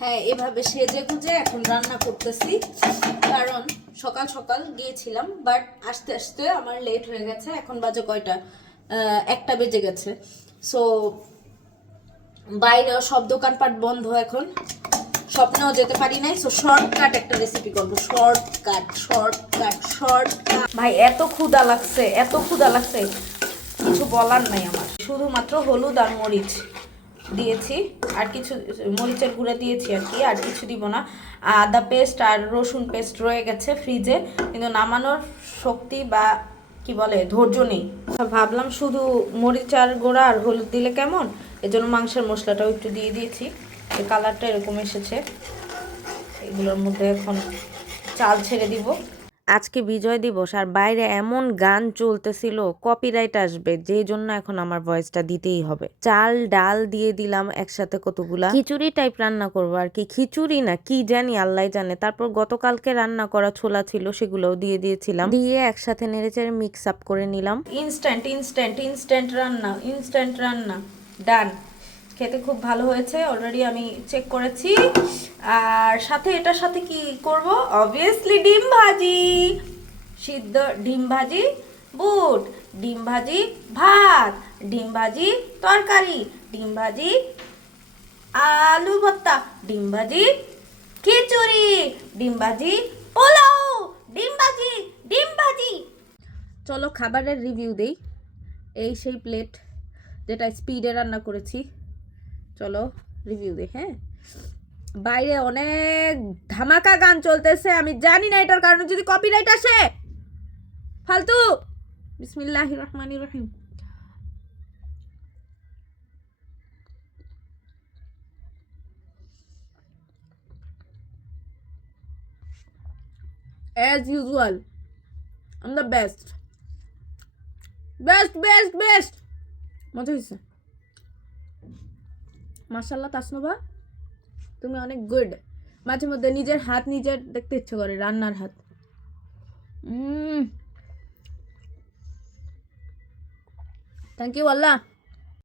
হ্যাঁ, এভাবে সেজে গুজে এখন রান্না করতেছি, কারণ সকাল সকাল গিয়েছিলাম, বাট আস্তে আস্তে আমার লেট হয়ে গেছে। এখন বাজে কয়টা? 1টা বেজে গেছে। সো বাইরেও সব দোকানপাট বন্ধ এখন, স্বপ্নেও যেতে পারি নাই। সো শর্টকাট একটা রেসিপি করবো। শর্টকাট। ভাই এত ক্ষুধা লাগছে, এত ক্ষুধা লাগছে, কিছু বলার নাই আমার। শুধুমাত্র হলুদ আর মরিচ দিয়েছি, আর কিছু মরিচের গুঁড়া দিয়েছি আর কি, আর কিছু দিব না। আদা পেস্ট আর রসুন পেস্ট রয়ে গেছে ফ্রিজে, কিন্তু নামানোর শক্তি বা কি বলে ধৈর্য নেই। ভাবলাম শুধু মরিচ আর গুঁড়া আর হলুদ দিলে কেমন, এজন্য মাংসের মশলাটাও একটু দিয়ে দিয়েছি। এই কালারটা এরকম এসেছে। এগুলোর মধ্যে এখন চাল ছেড়ে দিব। আজকে বিজয় দিবস, আর বাইরে এমন গান চলতেছিল, কপিরাইট আসবে, যে জন্য এখন আমার ভয়েসটা দিতেই হবে। চাল ডাল দিয়ে দিলাম একসাথে, কতগুলা খিচুড়ি টাইপ রান্না করবো আর কি। খিচুড়ি না কি জানি, আল্লাহ জানে। তারপর গতকালকে রান্না করা ছোলা ছিল, সেগুলোও দিয়ে দিয়েছিলাম, দিয়ে একসাথে নেড়েচেড়ে মিক্স আপ করে নিলাম। ইনস্ট্যান্ট রান্না ডান। খেতে খুব ভালো হয়েছে, অলরেডি আমি চেক করেছি। আর সাথে এটার সাথে কি করব? অবভিয়াসলি ডিম ভাজি, সিদ্ধ ডিম ভাজি, বুট, ডিম ভাজি ভাত, ডিম ভাজি তরকারি, ডিম ভাজি আলু ভর্তা, ডিম ভাজি খিচুড়ি, ডিম ভাজি পোলাও, ডিম ভাজি। চলো খাবারের রিভিউ দেই। এই সেই প্লেট যেটা স্পিডে রান্না করেছি, চলো রিভিউ দে। হ্যাঁ, বাইরে অনেক ধামাকা গান চলতেছে, আমি জানি না এটার কারণে যদি কপিরাইট আসে, ফালতু। বিসমিল্লাহির রহমানির রহিম। As usual, I'm the best. মজা হয়েছে। মাশাআল্লাহ তাসনুভা, তুমি অনেক গুড। মাঝে মধ্যে নিজের হাত নিজের দেখতে ইচ্ছে করে, রান্নার হাত। Thank you Allah.